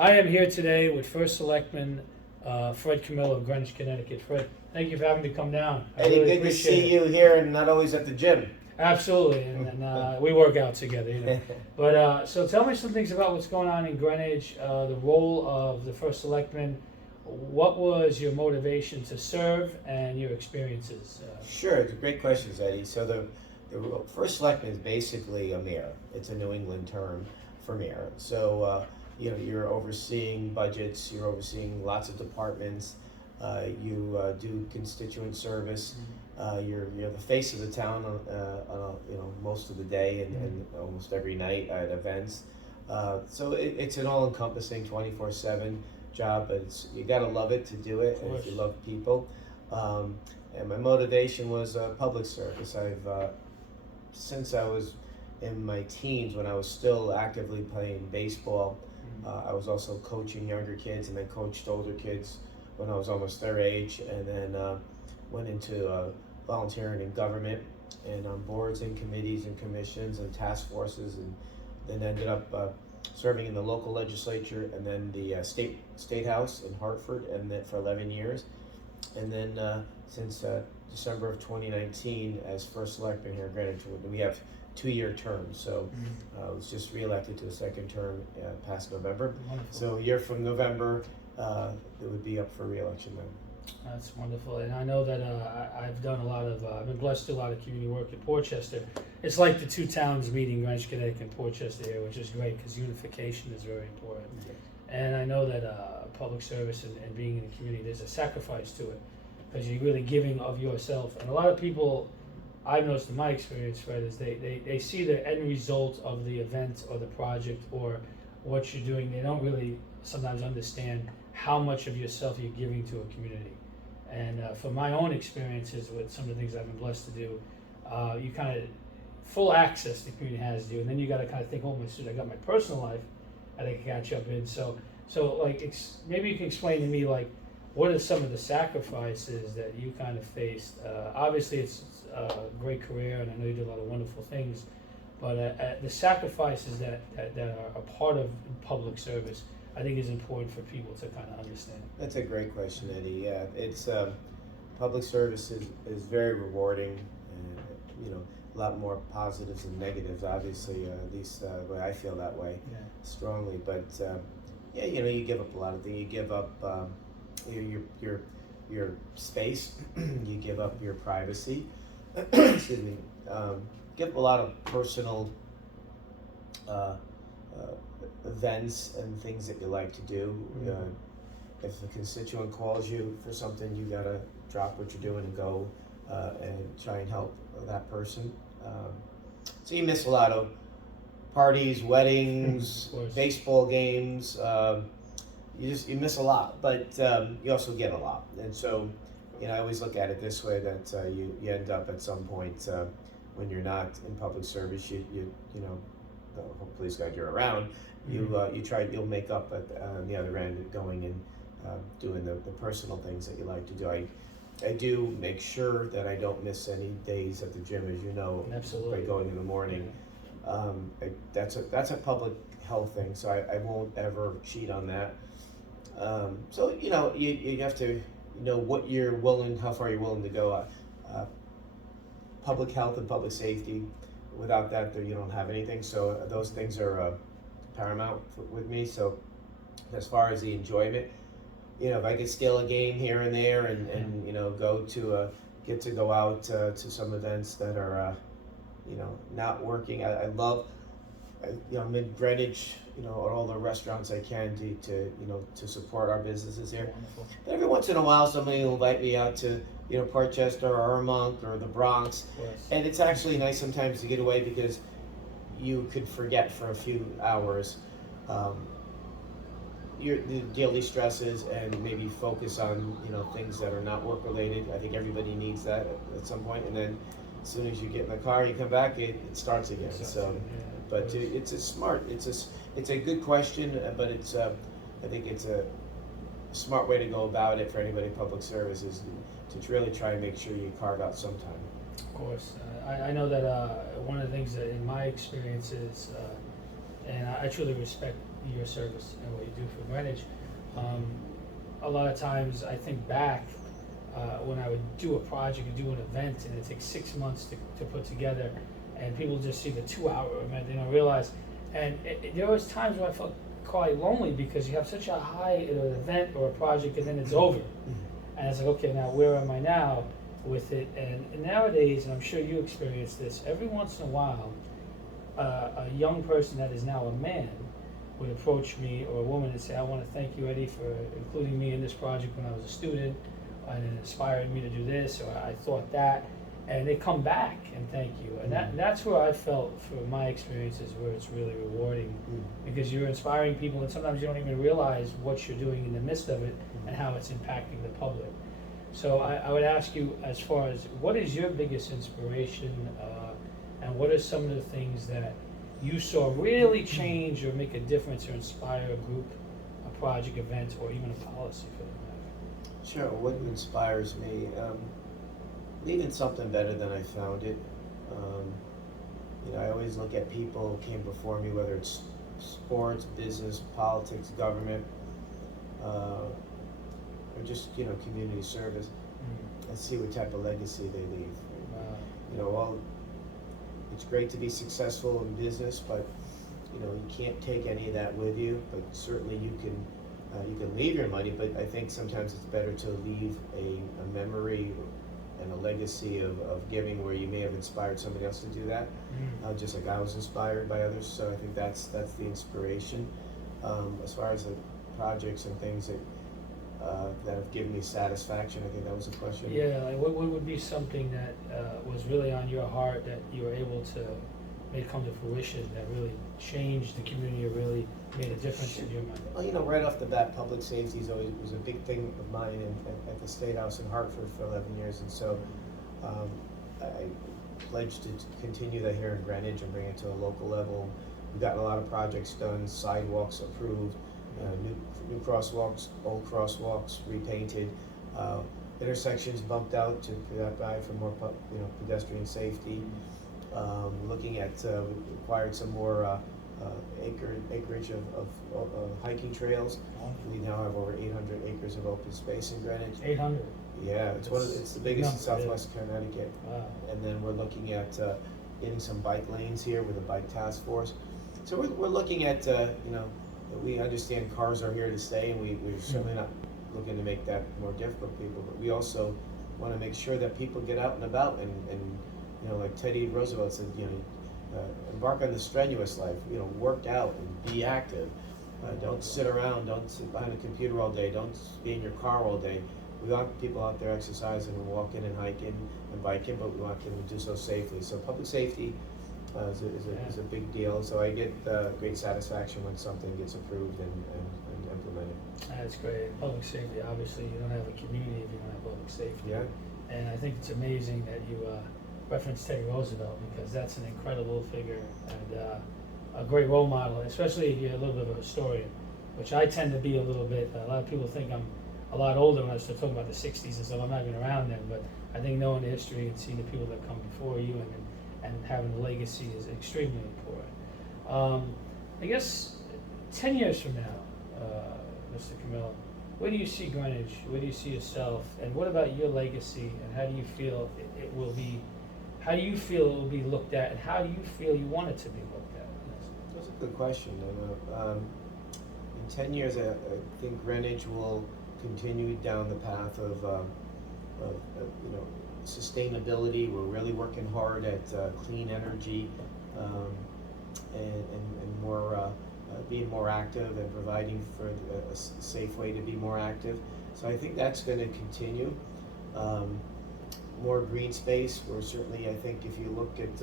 I am here today with First Selectman Fred Camillo of Greenwich, Connecticut. Fred, thank you for having me come down. Eddie, good to see you here and not always at the gym. Absolutely, and we work out together, you know. But so tell me some things about what's going on in Greenwich, the role of the First Selectman. What was your motivation to serve and your experiences? Sure, it's a great question, Eddie. So the First Selectman is basically a mayor. It's a New England term for mayor. So you're overseeing budgets, you're overseeing lots of departments, you do constituent service. You're the face of the town, most of the day and almost every night at events. So it's an all-encompassing 24/7 job, but you gotta love it to do it, and if you love people. And my motivation was public service. I've since I was in my teens, when I was still actively playing baseball, I was also coaching younger kids, and then coached older kids when I was almost their age, and then went into volunteering in government and on boards and committees and commissions and task forces, and then ended up serving in the local legislature and then the state house in Hartford, and then for 11 years, and then since December of 2019 as First Selectman here in Greenwich. We have 2-year terms, so I was just reelected to a second term past November. Wonderful. So a year from November, it would be up for reelection then. That's wonderful, and I know that I've done a lot of, I've been blessed to do a lot of community work in Portchester. It's like the two towns meeting, Greenwich, Connecticut and Portchester here, which is great because unification is very important. And I know that public service and being in the community, there's a sacrifice to it because you're really giving of yourself. And a lot of people, I've noticed in my experience, Fred, is they see the end result of the event or the project or what you're doing. They don't really sometimes understand how much of yourself you're giving to a community. And from my own experiences with some of the things I've been blessed to do, you kind of full access the community has to you, and then you got to kind of think, oh my shit, I got my personal life that I can catch up in. So like maybe you can explain to me like what are some of the sacrifices that you kind of faced? Obviously, it's a great career, and I know you did a lot of wonderful things, but the sacrifices that are a part of public service, I think is important for people to kind of understand. That's a great question, Eddie. Yeah, it's public service is very rewarding, and a lot more positives than negatives. Obviously, at least way I feel that way strongly. But you give up a lot of things. You give up your space. You give up your privacy. Excuse me. Give up a lot of personal events and things that you like to do. If a constituent calls you for something, you gotta drop what you're doing and go and try and help that person. So you miss a lot of parties, weddings, baseball games. You miss a lot, but you also get a lot. And so I always look at it this way, that you end up at some point when you're not in public service, hopefully it's glad you're around. You'll make up on the other end, going and doing the personal things that you like to do. I do make sure that I don't miss any days at the gym, as you know. Absolutely. By going in the morning. That's a public health thing, so I won't ever cheat on that. So you have to what you're willing, how far you're willing to go. Public health and public safety. Without that, you don't have anything. So those things are paramount with me. So as far as the enjoyment, if I could steal a game here and there and get to go out to some events that are not working. I'm in Greenwich, at all the restaurants I can to support our businesses here. Wonderful. But every once in a while, somebody will invite me out to Portchester or Armonk or the Bronx, and it's actually nice sometimes to get away because you could forget for a few hours the daily stresses and maybe focus on things that are not work related. I think everybody needs that at some point, and then as soon as you get in the car, you come back, it starts again. But it's a good question, but I think it's a smart way to go about it for anybody in public service is to really try and make sure you carve out some time. Of course. I know that one of the things that in my experience is, and I truly respect your service and what you do for Greenwich. A lot of times I think back when I would do a project or do an event and it takes 6 months to put together, and people just see the 2-hour event, they don't realize. And there was times where I felt quite lonely because you have such a high event or a project and then it's over. And it's like, okay, now where am I now with it? And nowadays, and I'm sure you experience this, every once in a while, a young person that is now a man would approach me, or a woman, and say, I want to thank you, Eddie, for including me in this project when I was a student, and it inspired me to do this, or I thought that, and they come back and thank you. And that's where I felt, for my experiences, where it's really rewarding, because you're inspiring people, and sometimes you don't even realize what you're doing in the midst of it and how it's impacting the public. So I would ask you, as far as, what is your biggest inspiration, and what are some of the things that you saw really change or make a difference or inspire a group, a project, event, or even a policy for that matter? Sure. What inspires me? Leaving something better than I found it. I always look at people who came before me, whether it's sports, business, politics, government, or just community service, and see what type of legacy they leave. It's great to be successful in business, but you can't take any of that with you. But certainly you can leave your money. But I think sometimes it's better to leave a memory and a legacy of giving, where you may have inspired somebody else to do that, just like I was inspired by others. So I think that's the inspiration. As far as the projects and things that have given me satisfaction, I think that was a question. Yeah, like what would be something that was really on your heart that you were able to make come to fruition, that really changed the community, or really made a difference in your mind? Well, right off the bat, public safety was a big thing of mine at the State House in Hartford for 11 years, and so I pledged to continue that here in Greenwich and bring it to a local level. We've gotten a lot of projects done, sidewalks approved, new crosswalks, old crosswalks repainted, intersections bumped out to provide for more pedestrian safety. Looking at, we acquired some more acreage of hiking trails. We now have over 800 acres of open space in Greenwich. 800. Yeah, it's the biggest in Southwest Connecticut. Wow. And then we're looking at getting some bike lanes here with a bike task force. So we're looking at we understand cars are here to stay, and we're certainly not looking to make that more difficult for people, but we also want to make sure that people get out and about, and like Teddy Roosevelt said, embark on the strenuous life, work out and be active. Don't sit around, don't sit behind a computer all day, don't be in your car all day. We want people out there exercising and walking and hiking and biking, but we want them to do so safely. So public safety is a big deal. So I get great satisfaction when something gets approved and implemented. That's great. Public safety, obviously, you don't have a community if you don't have public safety. Yeah. And I think it's amazing that you referenced Teddy Roosevelt, because that's an incredible figure and a great role model, especially if you're a little bit of a historian, which I tend to be a little bit. A lot of people think I'm a lot older when I start talking about the 60s and stuff. I'm not even around then, but I think knowing the history and seeing the people that come before you and having a legacy is extremely important. I guess 10 years from now, Mr. Camillo, where do you see Greenwich? Where do you see yourself? And what about your legacy? And how do you feel it will be? How do you feel it will be looked at? And how do you feel you want it to be looked at? That's a good question. In 10 years, I think Greenwich will continue down the path of sustainability. We're really working hard at clean energy and more being more active and providing for a safe way to be more active. So I think that's going to continue. More green space. We're certainly, I think, if you look at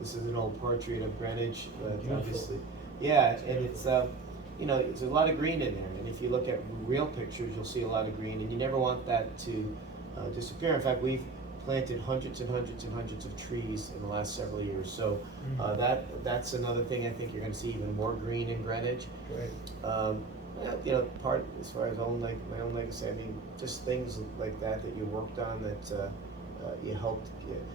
this is an old portrait of Greenwich, obviously, yeah, and it's there's a lot of green in there. And if you look at real pictures, you'll see a lot of green, and you never want that to disappear. In fact, we've planted hundreds and hundreds and hundreds of trees in the last several years. So that's another thing I think you're going to see even more green in Greenwich. Right. Part as far as my own legacy, I mean, just things like that you worked on that you helped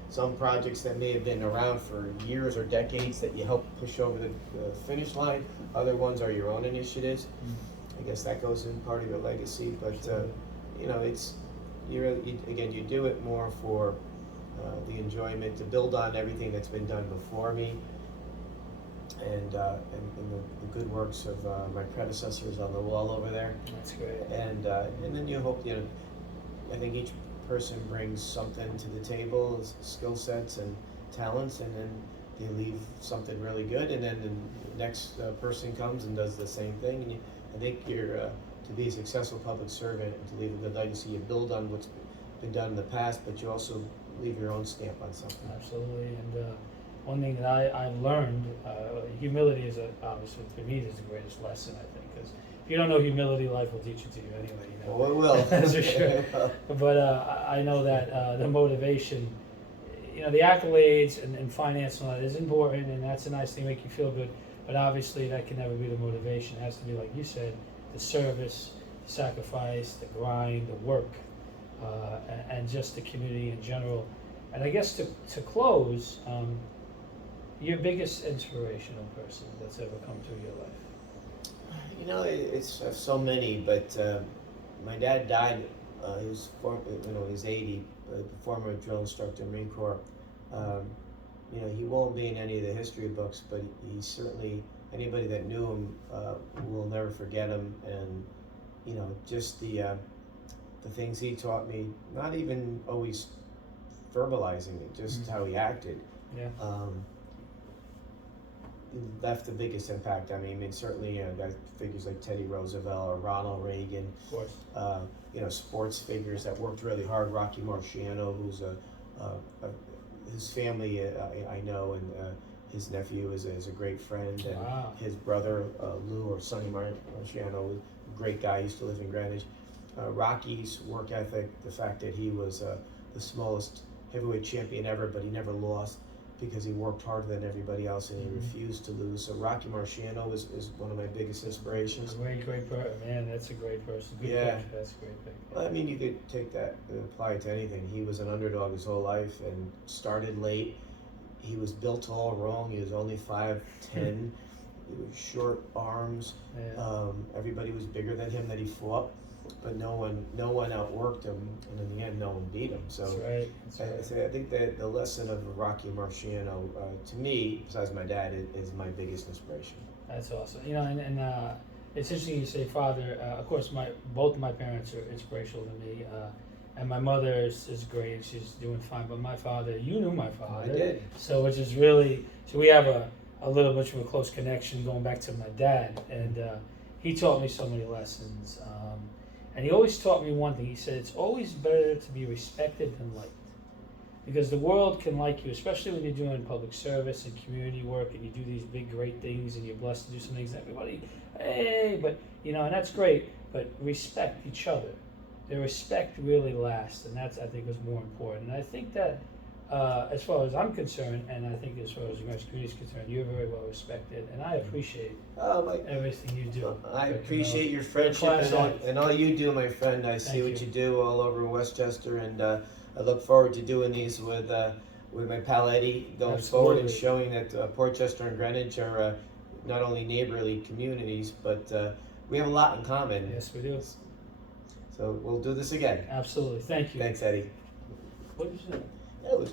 some projects that may have been around for years or decades that you helped push over the finish line. Other ones are your own initiatives. I guess that goes in part of your legacy, but you know, again, you do it more for the enjoyment, to build on everything that's been done before me, and the good works of my predecessors on the wall over there. That's great. And then you hope, you know, I think each person brings something to the table, skill sets and talents, and then they leave something really good, and then the next person comes and does the same thing. And I think you're to be a successful public servant and to leave a good legacy, you build on what's been done in the past, but you also leave your own stamp on something. Absolutely. And one thing that I've learned, humility is obviously for me is the greatest lesson, I think, because if you don't know humility, life will teach it to you anyway. You know? Well, it will. That's for sure. But I know that the motivation, you know, the accolades and finance and all that is important, and that's a nice thing, make you feel good. But obviously, that can never be the motivation. It has to be, like you said, the service, the sacrifice, the grind, the work, and just the community in general. And I guess to close, your biggest inspirational person that's ever come through your life? You know, it's so many, but my dad died. He was he was 80, former drill instructor, Marine Corps. You know, he won't be in any of the history books, but he certainly, anybody that knew him will never forget him. And you know, just the things he taught me, not even always verbalizing it, just how he acted. Yeah. Left the biggest impact. I mean certainly, you know, got figures like Teddy Roosevelt or Ronald Reagan. Of course. You know, sports figures that worked really hard. Rocky Marciano, who's his family I know, and his nephew is a great friend, and Wow. his brother Lou, or Sonny Marciano, a great guy, used to live in Greenwich. Rocky's work ethic, the fact that he was the smallest heavyweight champion ever, but he never lost because he worked harder than everybody else, and he refused to lose. So Rocky Marciano is one of my biggest inspirations. Great person. Man, that's a great person. Good Yeah. pick. That's a great pick. Well, I mean, you could take that and apply it to anything. He was an underdog his whole life and started late. He was built all wrong. He was only 5'10". He was short arms. Yeah. Everybody was bigger than him that he fought, but no one outworked him, and in the end, no one beat him. So That's right. That's right. I think that the lesson of Rocky Marciano, to me, besides my dad, is my biggest inspiration. That's awesome. You know, and it's interesting you say father. Of course, both of my parents are inspirational to me, and my mother is great, and she's doing fine. But my father, you knew my father. I did. So which is really, so we have a little bit of a close connection going back to my dad, and he taught me so many lessons. And he always taught me one thing. He said, it's always better to be respected than liked. Because the world can like you, especially when you're doing public service and community work and you do these big, great things and you're blessed to do some things. Everybody, hey, but, you know, and that's great, but respect each other. The respect really lasts, and that's, I think, is more important. And I think that, as far as I'm concerned, and I think as far as the Greenwich community is concerned, you're very well respected, and I appreciate everything you do. I appreciate your friendship class and all you do, my friend. I see Thank what you. you do all over Westchester, and I look forward to doing these with my pal Eddie going forward, and Absolutely. showing that Portchester and Greenwich are not only neighborly communities, but we have a lot in common. Yes, we do. So we'll do this again. Absolutely. Thank you. Thanks, Eddie. What did you say? That was